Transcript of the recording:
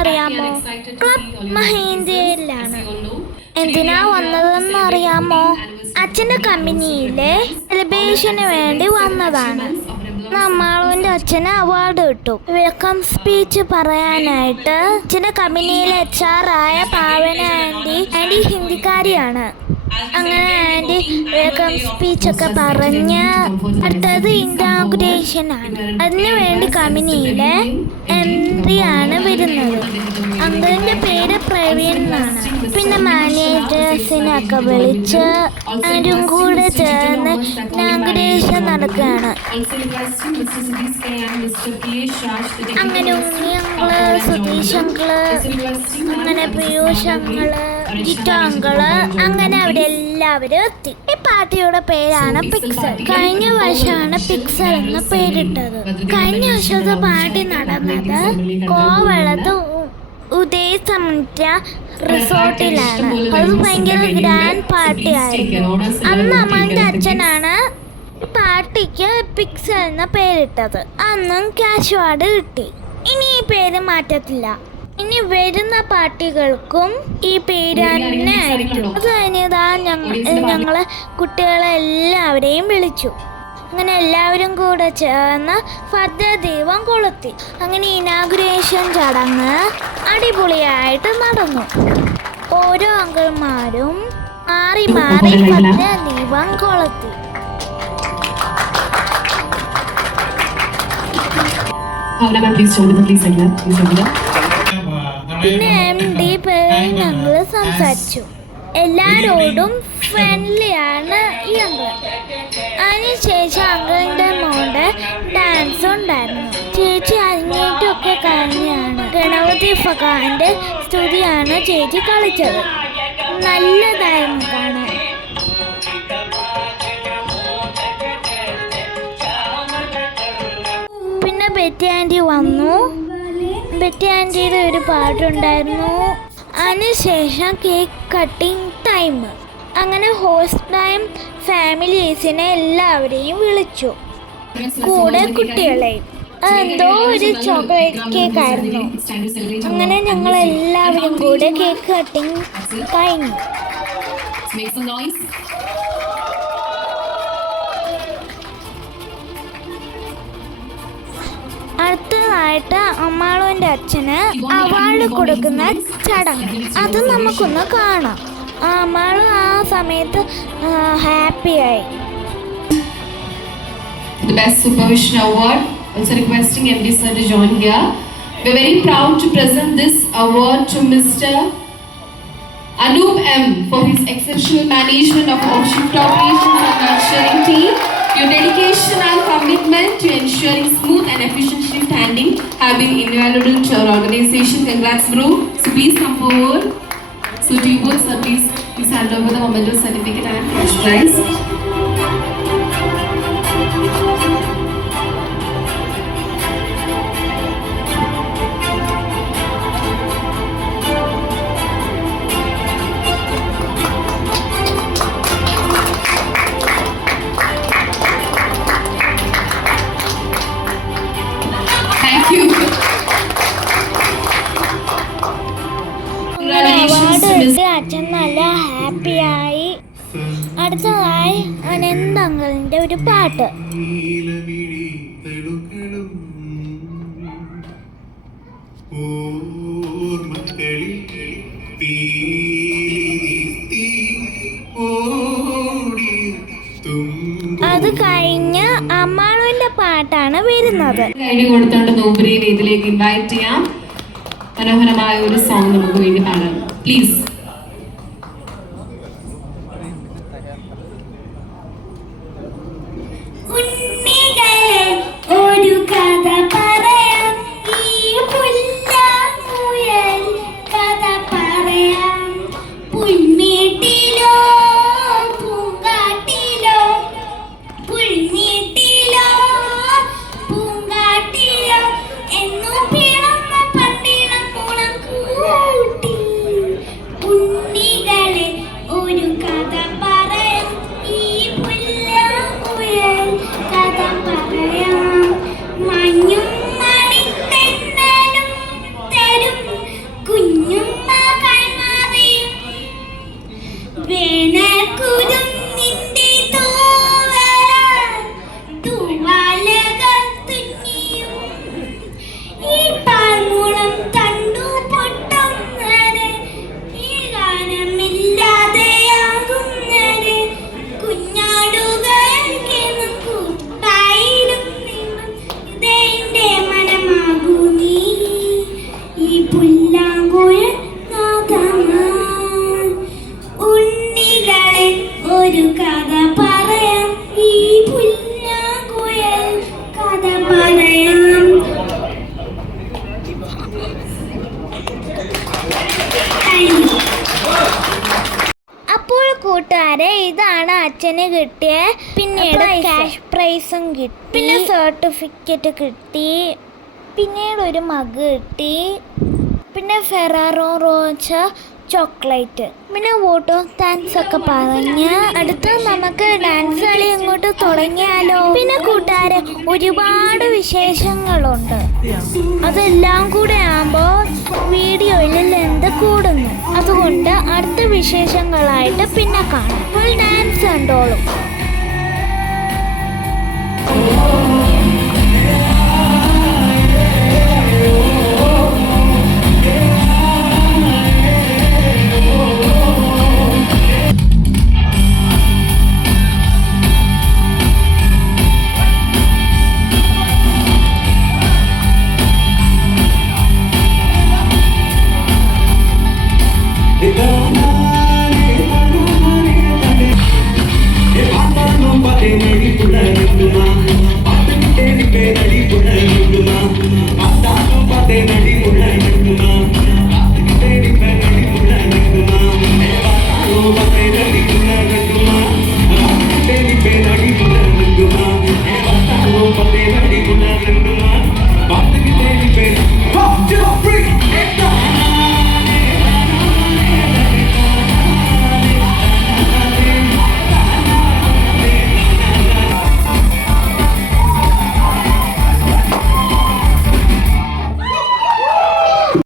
അറിയാമോ? ക്ലബ് മഹേന്ദ്രയിലാണ്. എന്തിനാ വന്നതെന്ന് അറിയാമോ? അച്ഛന്റെ കമ്പനിയിലെ സെലിബ്രേഷന് വേണ്ടി വന്നതാണ്. നമ്മളോന്റെ അച്ഛന് അവാർഡ് കിട്ടും. വെൽക്കം സ്പീച്ച് പറയാനായിട്ട് അച്ഛന്റെ കമ്പനിയിലെ എച്ച് ആർ ആയ പാവന ആന്റി ആന്റി ഹിന്ദിക്കാരിയാണ്. അങ്ങനെ ആന്റി വെൽക്കം സ്പീച്ച് ഒക്കെ പറഞ്ഞ് അടുത്തത് ഇന്റാഗുറേഷൻ ആണ് അതിനു വേണ്ടി കമ്പനിയിലെ എം ഡി ആണ് വരുന്നത്. അങ്കിളിന്റെ പേര് പ്രവീൺ എന്നാണ്. പിന്നെ മാനേജേഴ്സിനൊക്കെ വിളിച്ച് അവരും കൂടെ ചേർന്ന് ഇനാഗുറേഷൻ നടക്കുകയാണ് അങ്ങനെ ഉണ്ണിയങ്ങൾ സുധീഷ് അങ്കിൾ അങ്ങനെ പീയൂഷ് അങ്കിൾ ജിറ്റോ അങ്കിൾ അങ്ങനെ അവിടെ എല്ലാവരും എത്തി. ഈ പാർട്ടിയുടെ പേരാണ് പിക്സൽ. കഴിഞ്ഞ വർഷമാണ് പിക്സൽ എന്ന് പേരിട്ടത്. കഴിഞ്ഞ വർഷത്തെ പാർട്ടി നടന്നത് കോവളത്ത് ഉദയ സമുദ്ര റിസോർട്ടിലാണ്. അത് ഭയങ്കര ഗ്രാൻഡ് പാർട്ടി ആയിരുന്നു. അന്ന് അമ്മന്റെ അച്ഛനാണ് പാർട്ടിക്ക് പിക്സൽ എന്ന പേരിട്ടത്. അന്നും ക്യാഷ് അവാർഡ് കിട്ടി. ഇനി ഈ പേര് മാറ്റത്തില്ല. ഇനി വരുന്ന പാർട്ടികൾക്കും ഈ പേര് തന്നെ ആയിരിക്കും. അത് കഴിഞ്ഞതാ ഞങ്ങൾ ഞങ്ങളെ കുട്ടികളെ എല്ലാവരെയും വിളിച്ചു. അങ്ങനെ എല്ലാവരും കൂടെ ചേർന്ന് ഭദ്രദീപം കൊളുത്തി. അങ്ങനെ ഇനാഗുരേഷൻ ചടങ്ങ് അടിപൊളിയായിട്ട് നടന്നു. ഓരോ അങ്കിൾമാരും മാറി മാറി ഭദ്രദീപം കൊളുത്തി. പിന്നെ എം ഡി ഞങ്ങൾ സംസാരിച്ചു. എല്ലാരോടും ഫ്രണ്ട്ലി ആണ് ഈ അങ്കിൾ. അതിനുശേഷം അങ്കിളിന്റെ മോടെ ഡാൻസ് ഉണ്ടായിരുന്നു. ചേച്ചി അരങ്ങേറ്റമൊക്കെ കഴിഞ്ഞാണ് ഗണപതി ഭഗവാന്റെ സ്തുതിയാണ് ചേച്ചി കളിച്ചത്. നല്ലതായിരുന്നു. പിന്നെ ബെറ്റി ആന്റി വന്നു. ബെറ്റി ആന്റിയുടെ ഒരു പാട്ടുണ്ടായിരുന്നു. അതിനുശേഷം കേക്ക് കട്ടിങ് ടൈം. അങ്ങനെ ഹോസ്റ്റ് ടൈം ഫാമിലീസിനെ എല്ലാവരെയും വിളിച്ചു. കൂടെ കുട്ടികളെയും എന്തോ ഒരു ചോക്ലേറ്റ് കേക്ക് ആയിരുന്നു. അങ്ങനെ ഞങ്ങൾ എല്ലാവരും കൂടെ കേക്ക് കട്ടിങ് കഴിഞ്ഞു. അടുത്തതായിട്ട് അമ്മാളുവിന്റെ അച്ഛന് അവാർഡ് കൊടുക്കുന്ന ചടങ്ങ് അത് നമുക്കൊന്ന് കാണാം അമ്മാളു ആ സമയത്ത് ഹാപ്പിയായി The Best Supervision Award. Also requesting MD sir to join here. We're very proud to present this award to Mr. Anoop M for his exceptional management of offshift operations and nurturing team. Your dedication and commitment to ensuring smooth and efficient shift handling have been invaluable to our organization. Congrats, bro. So please come forward. So to you both, sir, please, please hand over the memento certificate and cash prize. അച്ഛൻ നല്ല ഹാപ്പിയായി അടുത്തതായി അനന്തങ്ങളിന്റെ ഒരു പാട്ട്. അത് കഴിഞ്ഞ് അമ്മാളുവിന്റെ പാട്ടാണ് വരുന്നത്. കൈഡി കൊടുത്തോണ്ട് വേദിയിലേക്ക് ഇൻവൈറ്റ് ചെയ്യാം. മനോഹരമായ ഒരു സോങ് നമുക്ക് വേണ്ടി പാടാം. പ്ലീസ് അച്ഛന് കിട്ടിയ. പിന്നീട് ക്യാഷ് പ്രൈസും കിട്ടി. പിന്നെ സർട്ടിഫിക്കറ്റ് കിട്ടി. പിന്നീട് ഒരു മഗ് കിട്ടി. പിന്നെ ഫെറാറോ റോച്ച ചോക്ലേറ്റ് പിന്നെ വോട്ടോ താങ്ക്സ് ഒക്കെ പറഞ്ഞ്. അടുത്ത് നമുക്ക് ഡാൻസ് കളി ഇങ്ങോട്ട് തുടങ്ങിയാലോ? പിന്നെ കൂട്ടുകാരെ ഒരുപാട് വിശേഷങ്ങളുണ്ട്. അതെല്ലാം കൂടെ ആകുമ്പോൾ വീഡിയോയിൽ ലെന്ത് കൂടുന്നു. അതുകൊണ്ട് അടുത്ത വിശേഷങ്ങളായിട്ട് പിന്നെ കാണാം. കണ്ടോളും